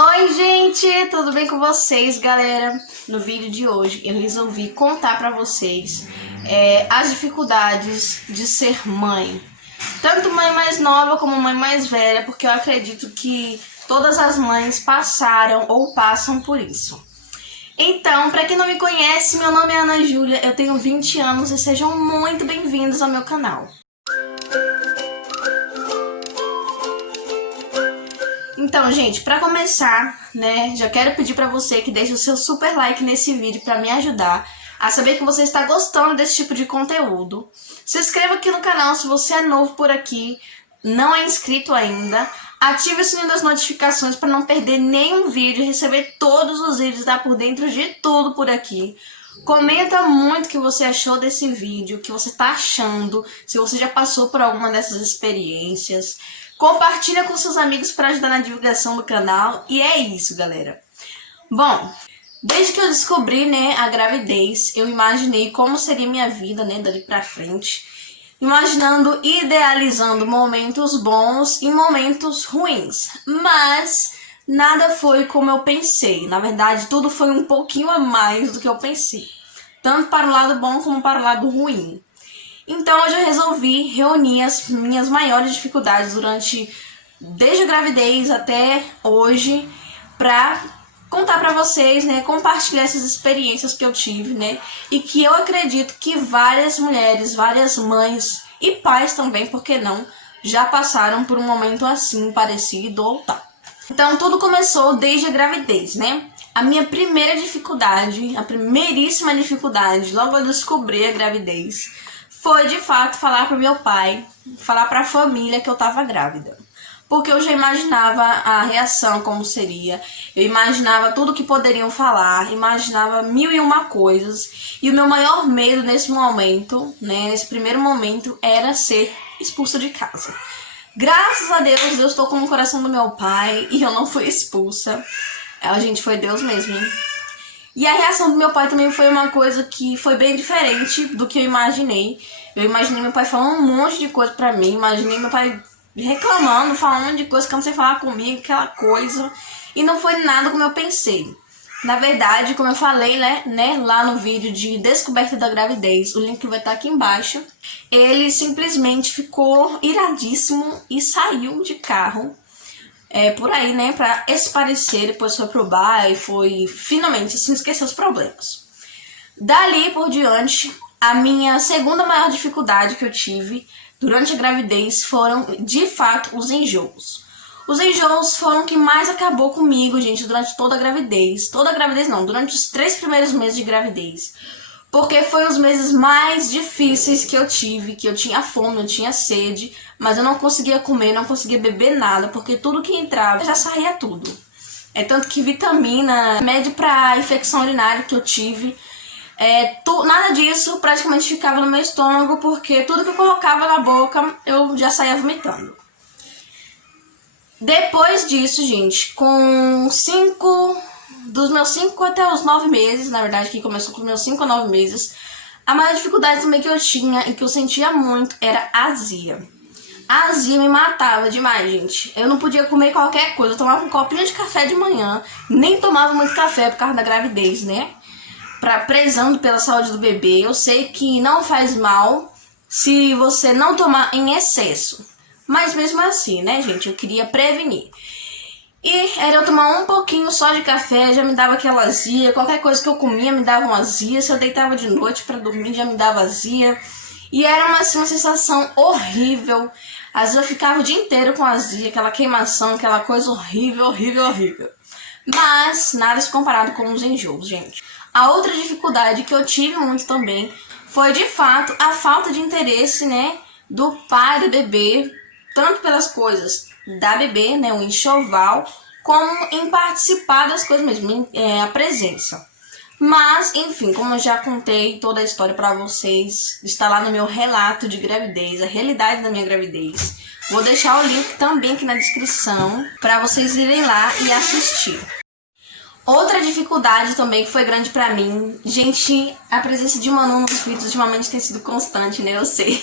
Oi, gente! Tudo bem com vocês, galera? No vídeo de hoje eu resolvi contar pra vocês as dificuldades de ser mãe. Tanto mãe mais nova como mãe mais velha, porque eu acredito que todas as mães passaram ou passam por isso. Então, pra quem não me conhece, meu nome é Ana Júlia, eu tenho 20 anos e sejam muito bem-vindos ao meu canal. Então, gente, pra começar, né, já quero pedir pra você que deixe o seu super like nesse vídeo pra me ajudar a saber que você está gostando desse tipo de conteúdo. Se inscreva aqui no canal se você é novo por aqui, não é inscrito ainda. Ative o sininho das notificações para não perder nenhum vídeo e receber todos os vídeos, tá por dentro de tudo por aqui. Comenta muito o que você achou desse vídeo, o que você tá achando, se você já passou por alguma dessas experiências. Compartilha com seus amigos para ajudar na divulgação do canal. E é isso, galera. Bom, desde que eu descobri, né, a gravidez, eu imaginei como seria minha vida, né, dali pra frente. Imaginando, idealizando momentos bons e momentos ruins. Mas nada foi como eu pensei. Na verdade, tudo foi um pouquinho a mais do que eu pensei. Tanto para o lado bom como para o lado ruim. Então hoje eu resolvi reunir as minhas maiores dificuldades desde a gravidez até hoje, pra contar pra vocês, né, compartilhar essas experiências que eu tive, né, e que eu acredito que várias mulheres, várias mães e pais também, por que não, já passaram por um momento assim, parecido ou tal. Então tudo começou desde a gravidez, né? A minha primeira dificuldade, a primeiríssima dificuldade, logo eu descobri a gravidez, foi de fato falar pro meu pai, falar pra família que eu tava grávida. Porque eu já imaginava a reação como seria, eu imaginava tudo que poderiam falar, imaginava mil e uma coisas. E o meu maior medo nesse momento, né, nesse primeiro momento, era ser expulsa de casa. Graças a Deus, Deus tocou no coração do meu pai e eu não fui expulsa. A gente foi Deus mesmo, hein? E a reação do meu pai também foi uma coisa que foi bem diferente do que eu imaginei. Eu imaginei meu pai falando um monte de coisa pra mim, imaginei meu pai reclamando, falando um monte de coisa que não sei falar comigo, aquela coisa. E não foi nada como eu pensei. Na verdade, como eu falei, né, lá no vídeo de descoberta da gravidez, o link vai estar aqui embaixo, ele simplesmente ficou iradíssimo e saiu de carro. Por aí, né, pra esparecer, depois foi pro bar e foi finalmente assim esquecer os problemas. Dali por diante, a minha segunda maior dificuldade que eu tive durante a gravidez foram, de fato, os enjoos. Os enjoos foram o que mais acabou comigo, gente, durante toda a gravidez. Toda a gravidez não, durante os 3 primeiros meses de gravidez. Porque foi os meses mais difíceis que eu tive, que eu tinha fome, eu tinha sede, mas eu não conseguia comer, não conseguia beber nada, porque tudo que entrava já saía tudo. Tanto que vitamina, remédio para infecção urinária que eu tive, nada disso praticamente ficava no meu estômago, porque tudo que eu colocava na boca eu já saía vomitando. Depois disso, gente, dos meus 5 até os 9 meses, na verdade, que começou com os meus 5 a 9 meses, a maior dificuldade também que eu tinha e que eu sentia muito era a azia. A azia me matava demais, gente. Eu não podia comer qualquer coisa, eu tomava um copinho de café de manhã, nem tomava muito café por causa da gravidez, né? Prezando pela saúde do bebê. Eu sei que não faz mal se você não tomar em excesso. Mas mesmo assim, né, gente, eu queria prevenir. E era eu tomar um pouquinho só de café, já me dava aquela azia. Qualquer coisa que eu comia me dava uma azia. Se eu deitava de noite pra dormir, já me dava azia. E era uma sensação horrível. Às vezes eu ficava o dia inteiro com azia, aquela queimação, aquela coisa horrível, horrível, horrível. Mas nada se comparado com os enjoos, gente. A outra dificuldade que eu tive muito também foi, de fato, a falta de interesse, né, do pai do bebê, tanto pelas coisas da bebê, né, o enxoval, como em participar das coisas mesmo, a presença. Mas, enfim, como eu já contei toda a história pra vocês, está lá no meu relato de gravidez, a realidade da minha gravidez. Vou deixar o link também aqui na descrição pra vocês irem lá e assistir. Outra dificuldade também que foi grande pra mim, gente, a presença de Manu nos vídeos ultimamente tem sido constante, né, eu sei.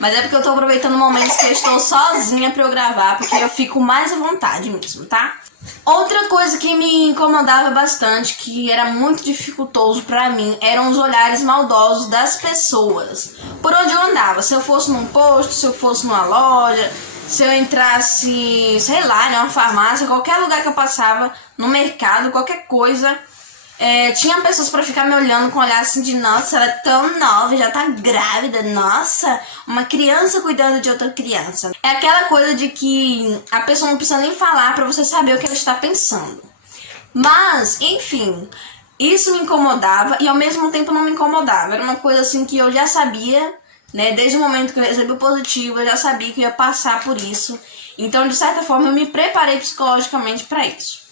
Mas é porque eu tô aproveitando momentos que eu estou sozinha pra eu gravar, porque eu fico mais à vontade mesmo, tá? Outra coisa que me incomodava bastante, que era muito dificultoso pra mim, eram os olhares maldosos das pessoas. Por onde eu andava, se eu fosse num posto, se eu fosse numa loja, se eu entrasse, sei lá, numa farmácia, qualquer lugar que eu passava, no mercado, qualquer coisa, tinha pessoas pra ficar me olhando com um olhar assim de, nossa, ela é tão nova, já tá grávida, nossa, uma criança cuidando de outra criança. É aquela coisa de que a pessoa não precisa nem falar pra você saber o que ela está pensando. Mas, enfim, isso me incomodava e ao mesmo tempo não me incomodava. Era uma coisa assim que eu já sabia, né, desde o momento que eu recebi o positivo, eu já sabia que eu ia passar por isso. Então, de certa forma, eu me preparei psicologicamente pra isso.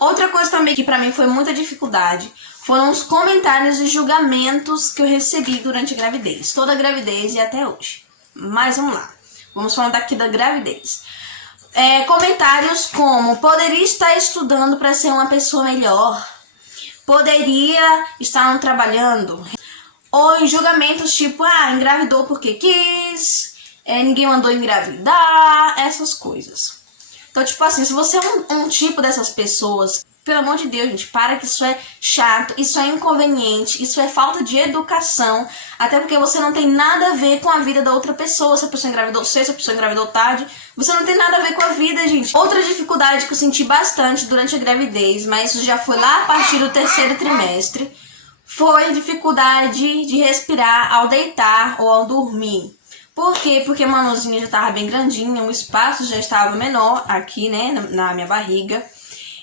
Outra coisa também que pra mim foi muita dificuldade foram os comentários e julgamentos que eu recebi durante a gravidez. Toda a gravidez e até hoje. Mas vamos lá. Vamos falar daqui da gravidez. Comentários como: poderia estar estudando para ser uma pessoa melhor. Poderia estar não trabalhando. Ou em julgamentos tipo: engravidou porque quis. Ninguém mandou engravidar. Essas coisas. Então, tipo assim, se você é um tipo dessas pessoas, pelo amor de Deus, gente, para, que isso é chato, isso é inconveniente, isso é falta de educação, até porque você não tem nada a ver com a vida da outra pessoa. Se a pessoa engravidou cedo, se a pessoa engravidou tarde, você não tem nada a ver com a vida, gente. Outra dificuldade que eu senti bastante durante a gravidez, mas isso já foi lá a partir do 3º trimestre, foi a dificuldade de respirar ao deitar ou ao dormir. Por quê? Porque a mamazinha já estava bem grandinha, o espaço já estava menor aqui, né, na minha barriga.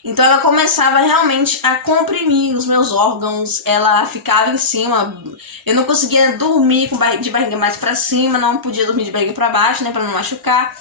Então ela começava realmente a comprimir os meus órgãos, ela ficava em cima. Eu não conseguia dormir de barriga mais para cima, não podia dormir de barriga para baixo, né, para não machucar.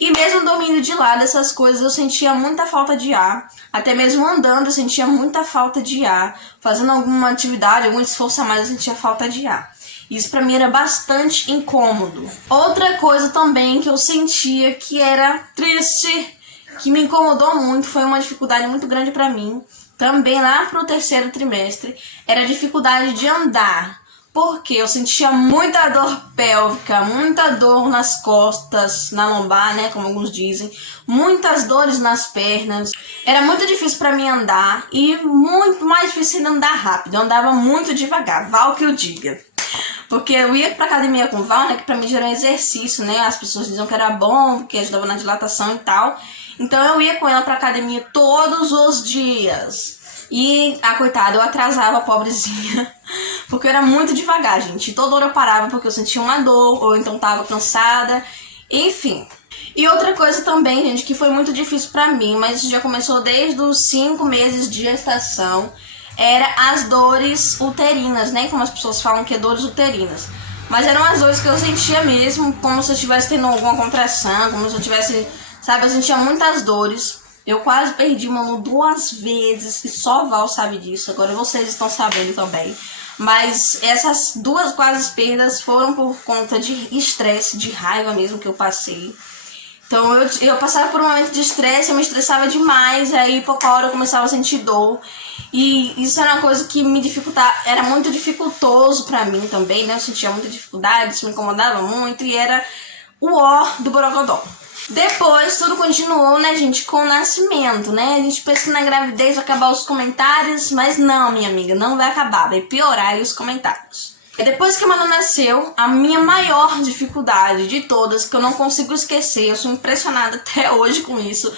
E mesmo dormindo de lado, essas coisas, eu sentia muita falta de ar. Até mesmo andando, eu sentia muita falta de ar. Fazendo alguma atividade, algum esforço a mais, eu sentia falta de ar. Isso pra mim era bastante incômodo. Outra coisa também que eu sentia que era triste, que me incomodou muito, foi uma dificuldade muito grande pra mim, também lá pro 3º trimestre, era a dificuldade de andar. Porque eu sentia muita dor pélvica, muita dor nas costas, na lombar, né, como alguns dizem, muitas dores nas pernas. Era muito difícil pra mim andar e muito mais difícil ainda andar rápido. Eu andava muito devagar, Val que eu diga. Porque eu ia pra academia com o Val, né, que pra mim já era um exercício, né, as pessoas diziam que era bom, que ajudava na dilatação e tal. Então eu ia com ela pra academia todos os dias. E a coitada, eu atrasava a pobrezinha, porque eu era muito devagar, gente. Toda hora eu parava porque eu sentia uma dor, ou então tava cansada, enfim. E outra coisa também, gente, que foi muito difícil pra mim, mas já começou desde os 5 meses de gestação, era as dores uterinas, né? Como as pessoas falam que é dores uterinas. Mas eram as dores que eu sentia mesmo, como se eu estivesse tendo alguma contração, como se eu tivesse, sabe, eu sentia muitas dores. Eu quase perdi mano 2 vezes, e só Val sabe disso, agora vocês estão sabendo também. Mas essas 2 quase perdas foram por conta de estresse, de raiva mesmo que eu passei. Então eu passava por um momento de estresse, eu me estressava demais, aí pouca hora eu começava a sentir dor. E isso era uma coisa que me dificultava, era muito dificultoso pra mim também, né? Eu sentia muita dificuldade, isso me incomodava muito e era o ó do borogodó. Depois tudo continuou, né, gente, com o nascimento, né? A gente pensa que na gravidez vai acabar os comentários, mas não, minha amiga, não vai acabar, vai piorar aí os comentários. E depois que a Manu nasceu, a minha maior dificuldade de todas, que eu não consigo esquecer, eu sou impressionada até hoje com isso,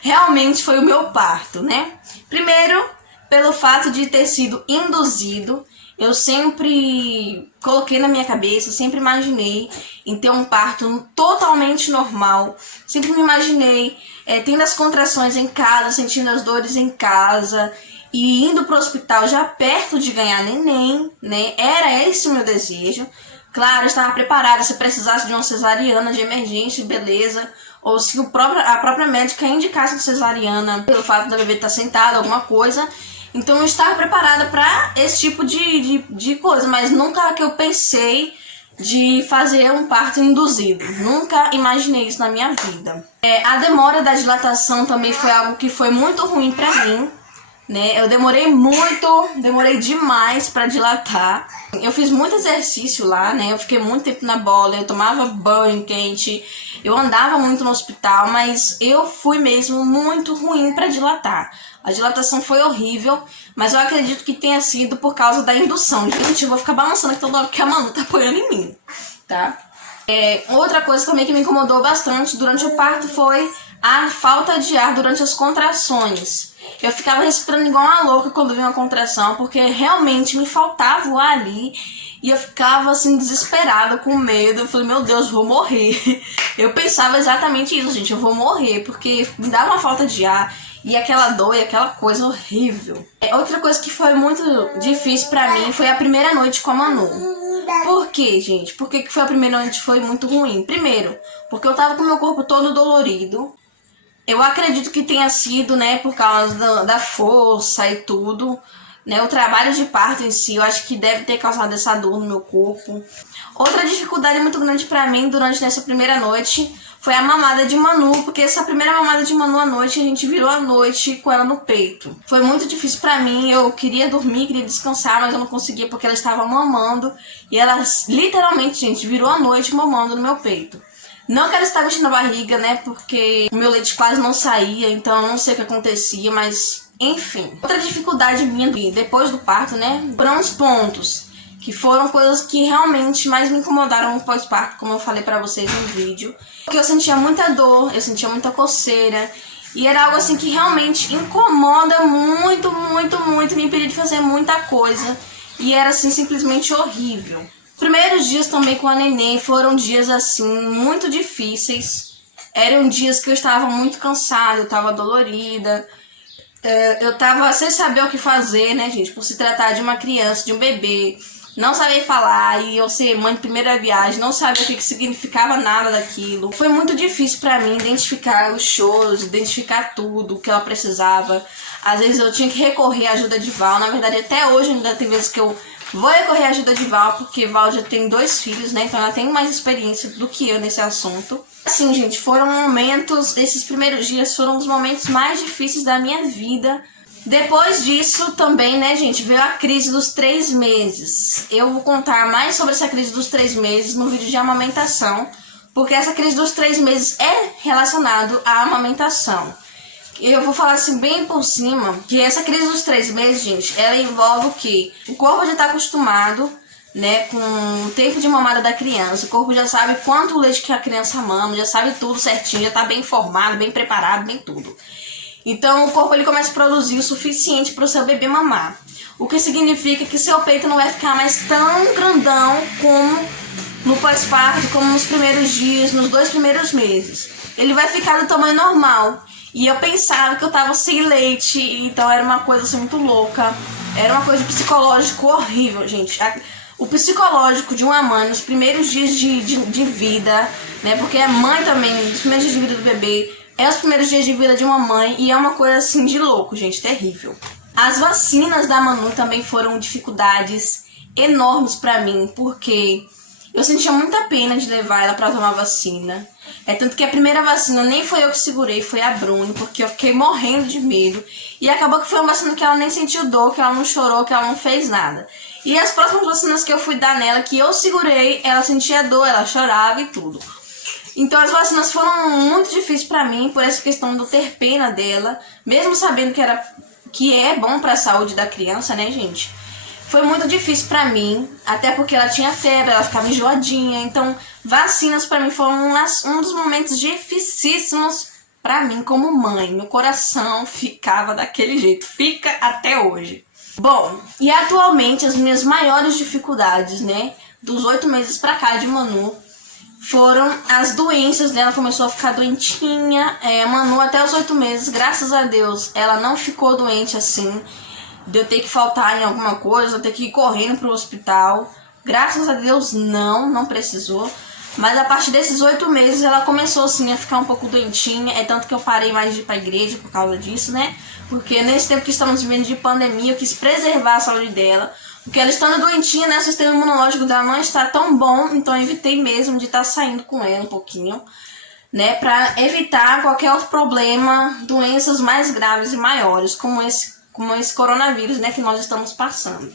realmente foi o meu parto, né? Primeiro, pelo fato de ter sido induzido, eu sempre coloquei na minha cabeça, sempre imaginei em ter um parto totalmente normal. Sempre me imaginei tendo as contrações em casa, sentindo as dores em casa e indo pro hospital já perto de ganhar neném, né? Era esse o meu desejo. Claro, eu estava preparada se precisasse de uma cesariana de emergência, beleza. Ou se a própria médica indicasse cesariana pelo fato da bebê estar sentada, alguma coisa. Então eu estava preparada para esse tipo de coisa, mas nunca que eu pensei de fazer um parto induzido. Nunca imaginei isso na minha vida. A demora da dilatação também foi algo que foi muito ruim para mim, né? Eu demorei demais pra dilatar. Eu fiz muito exercício lá, né? Eu fiquei muito tempo na bola, eu tomava banho quente, eu andava muito no hospital, mas eu fui mesmo muito ruim pra dilatar. A dilatação foi horrível, mas eu acredito que tenha sido por causa da indução. Gente, eu vou ficar balançando aqui toda hora porque a Manu tá apoiando em mim, tá? Outra coisa também que me incomodou bastante durante o parto foi a falta de ar durante as contrações. Eu ficava respirando igual uma louca quando vinha uma contração, porque realmente me faltava o ar ali. E eu ficava assim, desesperada, com medo. Eu falei, meu Deus, vou morrer. Eu pensava exatamente isso, gente, eu vou morrer, porque me dava uma falta de ar. E aquela dor e aquela coisa horrível. Outra coisa que foi muito difícil pra mim foi a primeira noite com a Manu. Por quê, gente? Por que foi a primeira noite foi muito ruim? Primeiro, porque eu tava com o meu corpo todo dolorido. Eu acredito que tenha sido, né, por causa da força e tudo, né, o trabalho de parto em si, eu acho que deve ter causado essa dor no meu corpo. Outra dificuldade muito grande pra mim durante essa primeira noite foi a mamada de Manu, porque essa primeira mamada de Manu à noite, a gente virou a noite com ela no peito. Foi muito difícil pra mim, eu queria dormir, queria descansar, mas eu não conseguia porque ela estava mamando, e ela literalmente, gente, virou a noite mamando no meu peito. Não que ela estava enchendo a barriga, né, porque o meu leite quase não saía, então eu não sei o que acontecia, mas enfim. Outra dificuldade minha depois do parto, né, foram os pontos, que foram coisas que realmente mais me incomodaram no pós-parto, como eu falei pra vocês no vídeo. Porque eu sentia muita dor, eu sentia muita coceira, e era algo assim que realmente incomoda muito, muito, muito, me impedia de fazer muita coisa, e era assim simplesmente horrível. Os primeiros dias também com a neném foram dias assim muito difíceis. Eram dias que eu estava muito cansada, eu estava dolorida. Eu estava sem saber o que fazer, né, gente? Por se tratar de uma criança, de um bebê. Não saber falar e eu ser mãe de primeira viagem, não saber o que significava nada daquilo. Foi muito difícil pra mim identificar os choros, identificar tudo que ela precisava. Às vezes eu tinha que recorrer à ajuda de Val. Na verdade, até hoje ainda tem vezes que eu vou recorrer à ajuda de Val, porque Val já tem 2 filhos, né? Então ela tem mais experiência do que eu nesse assunto. Assim, gente, foram momentos, esses primeiros dias foram os momentos mais difíceis da minha vida. Depois disso também, né, gente, veio a crise dos 3 meses. Eu vou contar mais sobre essa crise dos 3 meses no vídeo de amamentação, porque essa crise dos 3 meses é relacionado à amamentação. Eu vou falar assim bem por cima, que essa crise dos 3 meses, gente, ela envolve o quê? O corpo já está acostumado, né, com o tempo de mamada da criança. O corpo já sabe quanto leite que a criança mama, já sabe tudo certinho, já está bem formado, bem preparado, bem tudo. Então o corpo ele começa a produzir o suficiente para o seu bebê mamar. O que significa que seu peito não vai ficar mais tão grandão como no pós-parto, como nos primeiros dias, nos 2 primeiros meses. Ele vai ficar do tamanho normal. E eu pensava que eu tava sem leite, então era uma coisa assim muito louca. Era uma coisa psicológica horrível, gente. O psicológico de uma mãe nos primeiros dias de vida, né? Porque a mãe também, nos primeiros dias de vida do bebê, é os primeiros dias de vida de uma mãe e é uma coisa assim de louco, gente, terrível. As vacinas da Manu também foram dificuldades enormes pra mim, porque eu sentia muita pena de levar ela pra tomar vacina. Tanto que a primeira vacina nem foi eu que segurei, foi a Bruni, porque eu fiquei morrendo de medo. E acabou que foi uma vacina que ela nem sentiu dor, que ela não chorou, que ela não fez nada. E as próximas vacinas que eu fui dar nela, que eu segurei, ela sentia dor, ela chorava e tudo. Então as vacinas foram muito difíceis pra mim, por essa questão de eu ter pena dela, mesmo sabendo que é bom pra saúde da criança, né, gente? Foi muito difícil pra mim, até porque ela tinha febre, ela ficava enjoadinha. Então vacinas pra mim foram um dos momentos dificíssimos pra mim como mãe. Meu coração ficava daquele jeito, fica até hoje. Bom, e atualmente as minhas maiores dificuldades, né, dos 8 meses pra cá de Manu, foram as doenças, né? Ela começou a ficar doentinha. Manu até os 8 meses, graças a Deus, ela não ficou doente assim, de eu ter que faltar em alguma coisa, eu ter que ir correndo pro hospital. Graças a Deus não precisou. Mas a partir desses 8 meses ela começou assim a ficar um pouco doentinha. É tanto que eu parei mais de ir pra igreja por causa disso, né? Porque nesse tempo que estamos vivendo de pandemia, eu quis preservar a saúde dela. Porque ela estando doentinha, né, o sistema imunológico dela não está tão bom, então eu evitei mesmo de estar saindo com ela um pouquinho, né, para evitar qualquer outro problema, doenças mais graves e maiores, como com esse coronavírus, né, que nós estamos passando.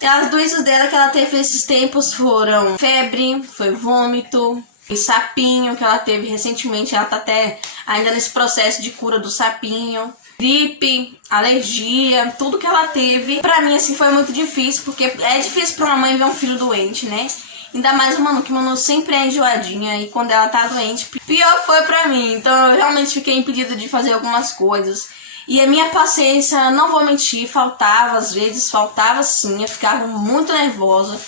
E as doenças dela que ela teve esses tempos foram febre, foi vômito, e sapinho que ela teve recentemente, ela tá até ainda nesse processo de cura do sapinho, gripe, alergia, tudo que ela teve. Pra mim, assim, foi muito difícil, porque é difícil pra uma mãe ver um filho doente, né? Ainda mais o Manu, que o Manu sempre é enjoadinha, e quando ela tá doente, pior foi pra mim. Então eu realmente fiquei impedida de fazer algumas coisas. E a minha paciência, não vou mentir, faltava às vezes, faltava sim, eu ficava muito nervosa.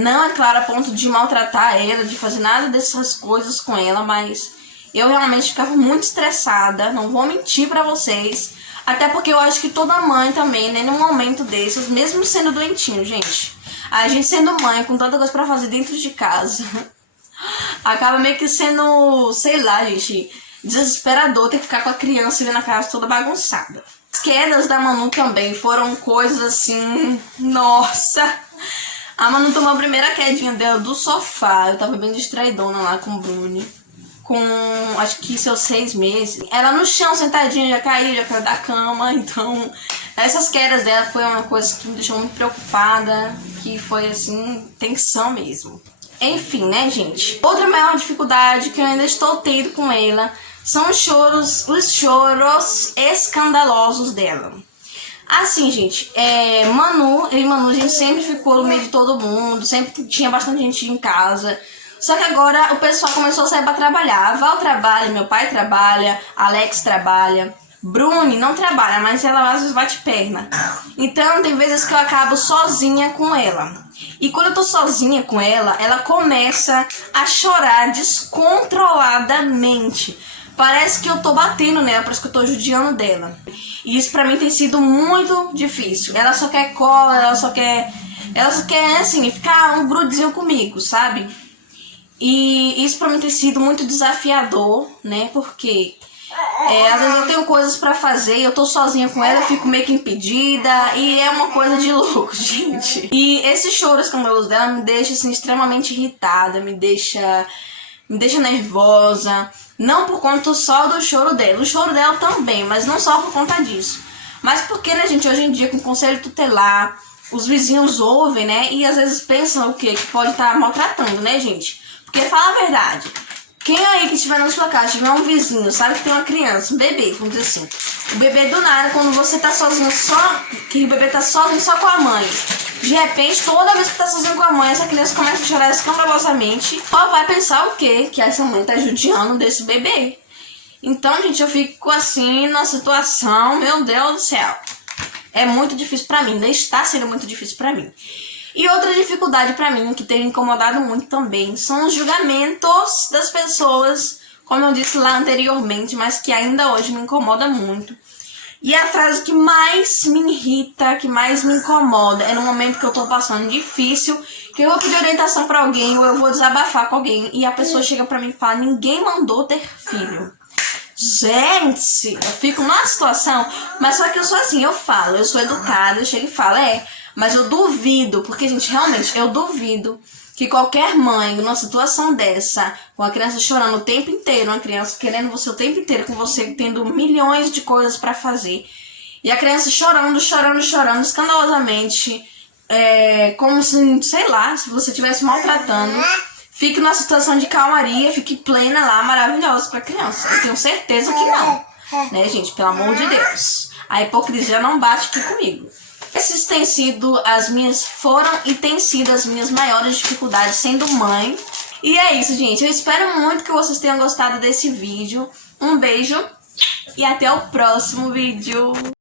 Não é claro a ponto de maltratar ela, de fazer nada dessas coisas com ela, mas eu realmente ficava muito estressada, não vou mentir pra vocês. Até porque eu acho que toda mãe também, né, num momento desses, mesmo sendo doentinho, gente, a gente sendo mãe, com tanta coisa pra fazer dentro de casa, acaba meio que sendo, sei lá, gente, desesperador ter que ficar com a criança vendo a casa toda bagunçada. As quedas da Manu também foram coisas assim, nossa. A Manu tomou a primeira quedinha dela do sofá, eu tava bem distraidona lá com o Bruni, com acho que seus 6 meses. Ela no chão sentadinha já caiu da cama, então essas quedas dela foi uma coisa que me deixou muito preocupada, que foi assim, tensão mesmo. Enfim, né, gente? Outra maior dificuldade que eu ainda estou tendo com ela são os choros escandalosos dela. Assim, gente, eu e Manu, a gente sempre ficou no meio de todo mundo, sempre tinha bastante gente em casa. Só que agora o pessoal começou a sair pra trabalhar. A Val trabalha, meu pai trabalha, Alex trabalha, Bruni não trabalha, mas ela às vezes bate perna. Então tem vezes que eu acabo sozinha com ela. E quando eu tô sozinha com ela, ela começa a chorar descontroladamente. Parece que eu tô batendo nela, parece que eu tô judiando dela. E isso pra mim tem sido muito difícil. Ela só quer cola, ela só quer assim, ficar um grudezinho comigo, sabe? E isso pra mim tem sido muito desafiador, né? Porque às vezes eu tenho coisas pra fazer, eu tô sozinha com ela, eu fico meio que impedida, e é uma coisa de louco, gente. E esse choro escandaloso dela me deixa assim, extremamente irritada, me deixa nervosa. Não por conta só do choro dela, o choro dela também, mas não só por conta disso. Mas porque, né, gente, hoje em dia com o conselho tutelar, os vizinhos ouvem, né, e às vezes pensam o quê? Que pode estar maltratando, né, gente? Porque fala a verdade, quem aí que estiver na sua casa, tiver um vizinho, sabe que tem uma criança, um bebê, vamos dizer assim, o bebê do nada, quando você tá sozinho que o bebê tá sozinho só com a mãe, de repente, toda vez que tá sozinho com a mãe, essa criança começa a chorar escandalosamente, só vai pensar o quê? Que essa mãe tá judiando desse bebê. Então, gente, eu fico assim, na situação, meu Deus do céu, é muito difícil pra mim, ainda está sendo muito difícil pra mim. E outra dificuldade pra mim, que tem me incomodado muito também, são os julgamentos das pessoas, como eu disse lá anteriormente, mas que ainda hoje me incomoda muito. E a frase que mais me irrita, que mais me incomoda, é no momento que eu tô passando difícil, que eu vou pedir orientação pra alguém, ou eu vou desabafar com alguém, e a pessoa chega pra mim e fala, ninguém mandou ter filho. Gente, eu fico numa situação, mas só que eu sou assim, eu falo, eu sou educada, eu chego e falo, mas eu duvido, porque, gente, realmente, eu duvido que qualquer mãe, numa situação dessa, com a criança chorando o tempo inteiro, uma criança querendo você o tempo inteiro, com você tendo milhões de coisas pra fazer, e a criança chorando, escandalosamente, como se, sei lá, se você estivesse maltratando, fique numa situação de calmaria, fique plena lá, maravilhosa com a criança. Eu tenho certeza que não, né, gente? Pelo amor de Deus. A hipocrisia não bate aqui comigo. Essas têm sido foram e têm sido as minhas maiores dificuldades sendo mãe. E é isso, gente. Eu espero muito que vocês tenham gostado desse vídeo. Um beijo e até o próximo vídeo.